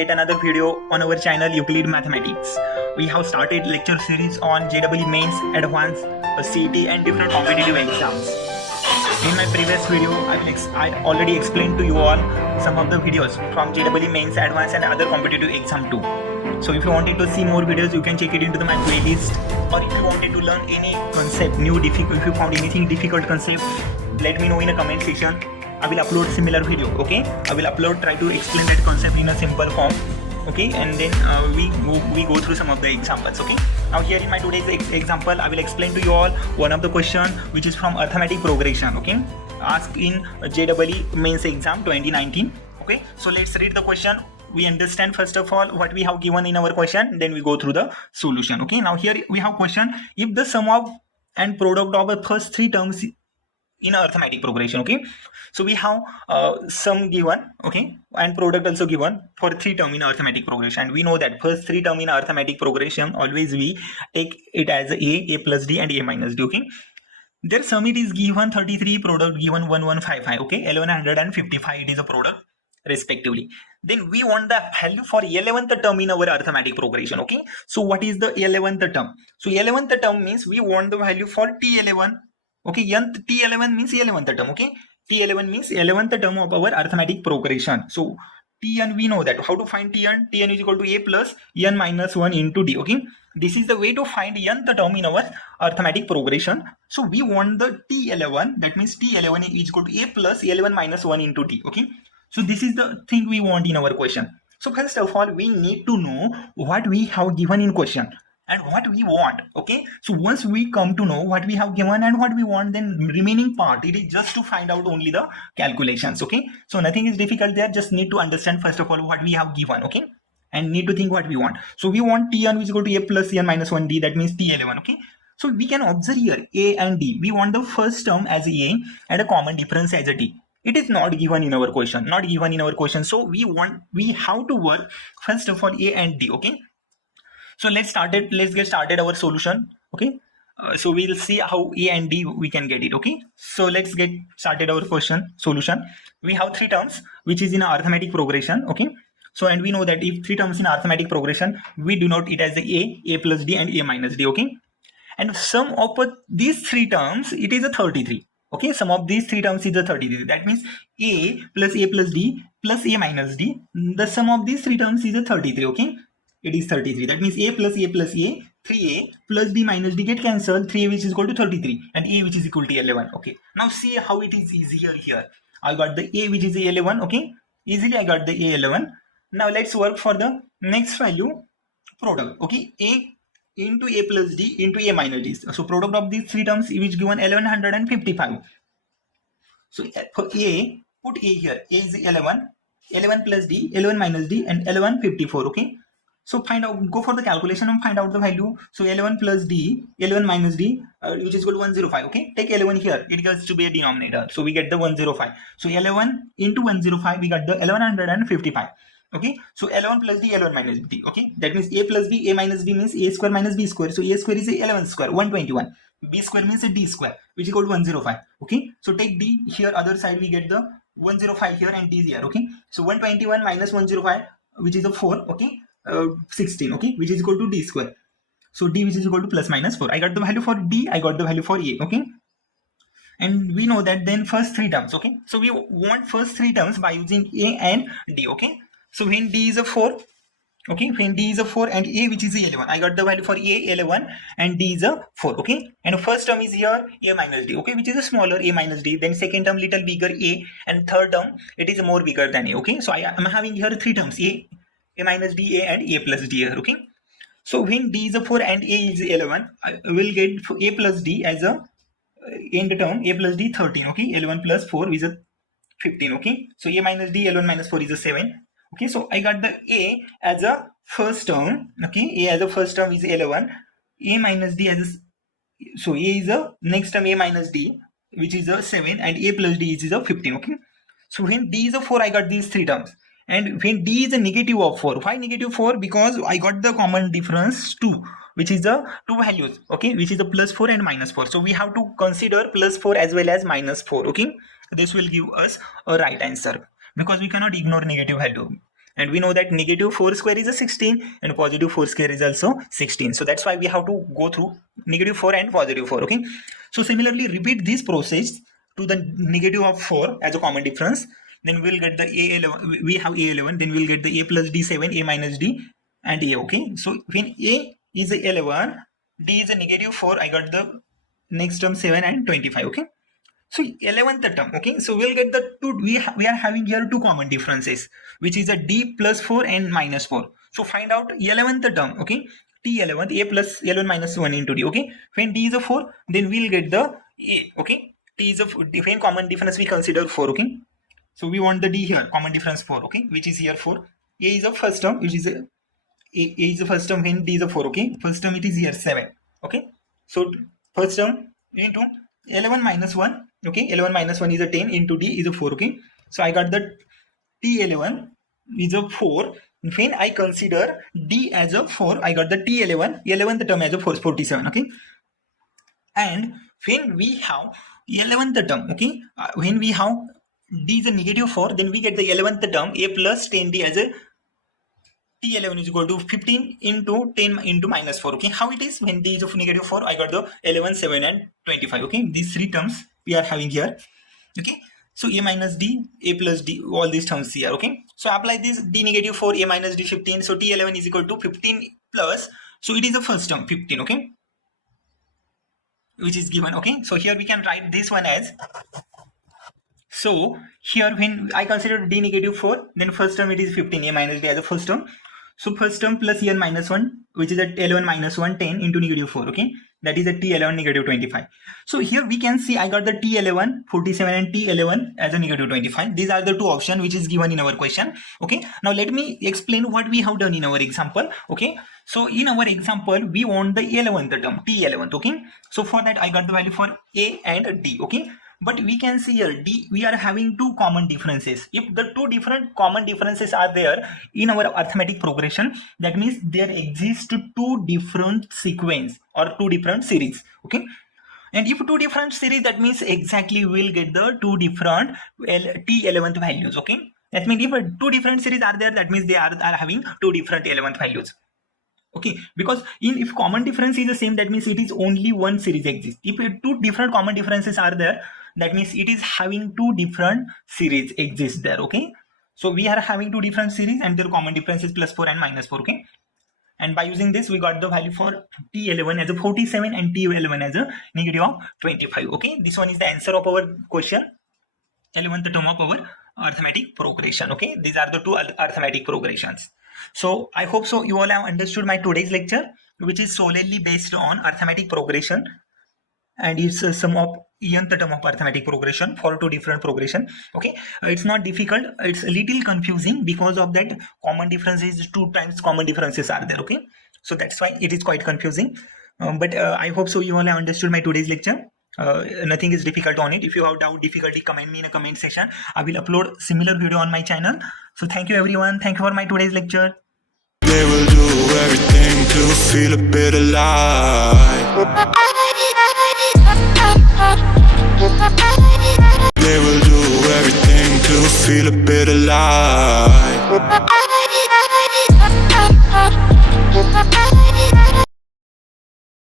yet another video on our channel Euclid Mathematics. We have started lecture series on JEE Mains, Advanced, CET and different competitive exams. In my previous video, I already explained to you all some of the videos from JEE Mains, Advanced and other competitive exam too. So if you wanted to see more videos, you can check it into my playlist. Or if you wanted to learn any concept, if you found anything difficult concept, let me know in a comment section. I will upload similar video, okay? I will try to explain that concept in a simple form, okay? And then we go through some of the examples, okay? Now here in my today's example, I will explain to you all one of the question which is from arithmetic progression, okay? Asked in JEE Mains exam 2019, okay? So let's read the question. We understand first of all what we have given in our question, then we go through the solution, okay? Now here we have question, if the sum of and product of the first three terms in arithmetic progression, okay? So we have sum given, okay, and product also given for three term in arithmetic progression. We know that first three term in arithmetic progression, always we take it as a plus d and a minus d, okay? Their sum it is given 33, product given 1155, okay? 1155 it is a product respectively. Then we want the value for 11th term in our arithmetic progression, okay? So what is the 11th term? So 11th term means we want the value for T11, okay? T11 means 11th term, okay? T11 means 11th term of our arithmetic progression. So Tn, we know that. How to find Tn? Tn is equal to a plus n minus 1 into d, okay? This is the way to find nth term in our arithmetic progression. So we want the T11, that means T11 is equal to a plus 11 minus 1 into d, okay? So this is the thing we want in our question. So first of all, we need to know what we have given in question and what we want, okay? So once we come to know what we have given and what we want, then remaining part, it is just to find out only the calculations, okay? So nothing is difficult there, just need to understand first of all what we have given, okay? And need to think what we want. So we want Tn which is equal to a plus n minus 1d, that means T11, okay? So we can observe here a and d. We want the first term as a and a common difference as a d. It is not given in our question, So we have to work first of all a and d, okay? So let's get started our solution, okay? So we'll see how a and d we can get it, okay? So let's get started our solution. We have three terms which is in arithmetic progression, okay? So and we know that if three terms in arithmetic progression, we denote it as a plus d and a minus d, okay? And sum of these three terms, it is a 33. Okay, sum of these three terms is a 33. That means a plus d plus a minus d. The sum of these three terms is a 33. Okay, it is 33. That means a, 3a plus b minus d get cancelled. 3a which is equal to 33 and a which is equal to 11. Okay, now see how it is easier here. I got the a which is a 11. Okay, easily I got the a 11. Now let's work for the next value, product. Okay, a into a plus d into a minus d. So product of these three terms which given 1155. So for a, put a here. A is 11 plus d, 11 minus d and 1154. Okay. So go for the calculation and find out the value. So 11 plus d, 11 minus d, which is equal to 105. Okay. Take 11 here. It gets to be a denominator. So we get the 105. So 11 into 105, we got the 1155. Okay, so 11 plus d, 11 minus d. Okay, that means a plus b, a minus b means a square minus b square. So a square is a 11 square, 121. B square means a d square, which is equal to 105. Okay, so take d here, other side we get the 105 here and d is here. Okay, so 121 minus 105, which is a 4. Okay, 16. Okay, which is equal to d square. So d which is equal to plus minus 4. I got the value for d, I got the value for a. Okay. And we know that then first three terms. Okay, so we want first three terms by using a and d. Okay. So when d is a 4, okay, when d is a 4 and a which is a 11, I got the value for a 11 and d is a 4, okay. And first term is here a minus d, okay, which is a smaller a minus d. Then second term little bigger a, and third term it is more bigger than a, okay. So I am having here three terms, a minus d, a and a plus d here, okay. So when d is a 4 and a is 11, I will get a plus d as a end term, a plus d 13, okay. 11 plus 4 is a 15, okay. So a minus d, 11 minus 4 is a 7. Okay, so I got the a as a first term. Okay, a as a first term is 11. A minus d as a, so a is a next term a minus d, which is a 7, and a plus d is a 15. Okay, so when d is a 4, I got these three terms. And when d is a negative of 4, why negative 4? Because I got the common difference 2, which is the two values. Okay, which is the plus 4 and minus 4. So we have to consider plus 4 as well as minus 4. Okay, this will give us a right answer, because we cannot ignore negative value. And we know that negative 4 square is a 16 and positive 4 square is also 16. So that's why we have to go through negative 4 and positive 4. Okay. So similarly, repeat this process to the negative of 4 as a common difference. Then we'll get the A11. We have A11. Then we'll get the A plus D7, A minus D, and A. Okay. So when A is a 11, D is a negative 4. I got the next term 7 and 25. Okay. So 11th term. Okay. So we'll get the two. We are having here two common differences, which is a D plus 4 and minus 4. So find out 11th term. Okay. T11th, A plus 11 minus 1 into D. Okay. When D is a 4, then we'll get the A. Okay. T is a when common difference we consider 4. Okay. So we want the D here, common difference 4, okay, which is here 4. A is the first term, which is A is the first term when D is a 4, okay. First term it is here 7, okay. So first term into 11 minus 1, okay. 11 minus 1 is a 10 into D is a 4, okay. So I got the T11 is a 4. When I consider D as a 4, I got the T11, 11th term as a 47, okay. And when we have 11th term, okay, when we have D is a negative 4, then we get the 11th term A plus 10D as a T11 is equal to 15 into 10 into minus 4. Okay, how it is when D is of negative 4? I got the 11, 7 and 25. Okay, these three terms we are having here. Okay, so A minus D, A plus D, all these terms here. Okay, so apply this D negative 4, A minus D 15. So T11 is equal to 15 plus. So it is the first term 15. Okay, which is given. Okay, so here we can write this one as. So here when I consider D negative 4, then first term it is 15, A minus D as a first term. So first term plus En minus 1, which is at 11 minus 1, 10 into negative 4, okay. That is a T11 negative 25. So here we can see I got the T11 47 and T11 as a negative 25. These are the two options which is given in our question, okay. Now let me explain what we have done in our example, okay. So in our example, we want the 11th term, T11th, okay. So for that I got the value for A and D, okay. But we can see here D, we are having two common differences. If the two different common differences are there in our arithmetic progression, that means there exist two different sequence or two different series. Okay. And if two different series, that means exactly we'll get the two different T11th values. Okay. That means if two different series are there, that means they are having two different 11th values. Okay, because if common difference is the same, that means it is only one series exists. If two different common differences are there, that means it is having two different series exist there. Okay, so we are having two different series and their common difference is plus 4 and minus 4. Okay, and by using this we got the value for T11 as a 47 and T11 as a negative of 25. Okay, this one is the answer of our question, 11th term of our arithmetic progression. Okay, these are the two arithmetic progressions. So I hope so you all have understood my today's lecture, which is solely based on arithmetic progression, and it's a sum of nth term of arithmetic progression for two different progression. Okay, it's not difficult, it's a little confusing because of that common differences, two times common differences are there. Okay, so that's why it is quite confusing, but I hope so you all have understood my today's lecture. Nothing is difficult on it. If you have doubt, difficulty, comment me in a comment section. I will upload similar video on my channel. So thank you everyone. Thank you for my today's lecture. They will do everything to feel a bit alive. They will do everything to feel a bit alive.